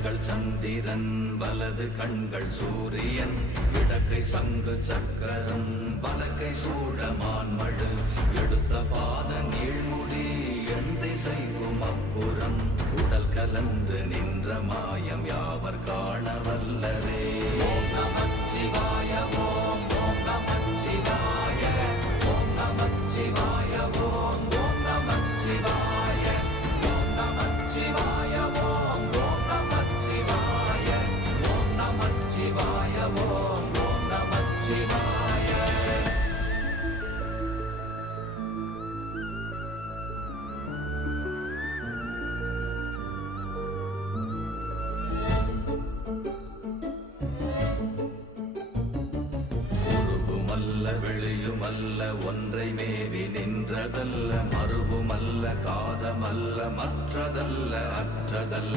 கண்கள் சந்திரன் வலது கண்கள் சூரியன் இடக்கை சங்கு சக்கரம் வலக்கை சூழமான்மழு எடுத்த பாத நீழ்முடி எண் திசைக்கும் அப்புறம் உடல் கலந்து நின்ற மாயம் யாவர் காண வல்லரே. ஓம் நமச்சிவாய ஓம் ஓம் நமச்சிவாய ஓம் நமச்சிவாய ஓம் ஓம் நமச்சிவாய ஓம் நமச்சிவாய ஓம் ஓம் நமச்சிவாய ஓம் நமச்சிவாய ஓம் ஓம் நமச்சிவாய. வெளியுமல்ல ஒன்றை மேவி நின்றதல்ல மறுவுமல்ல காதமல்ல மற்றதல்ல அற்றதல்ல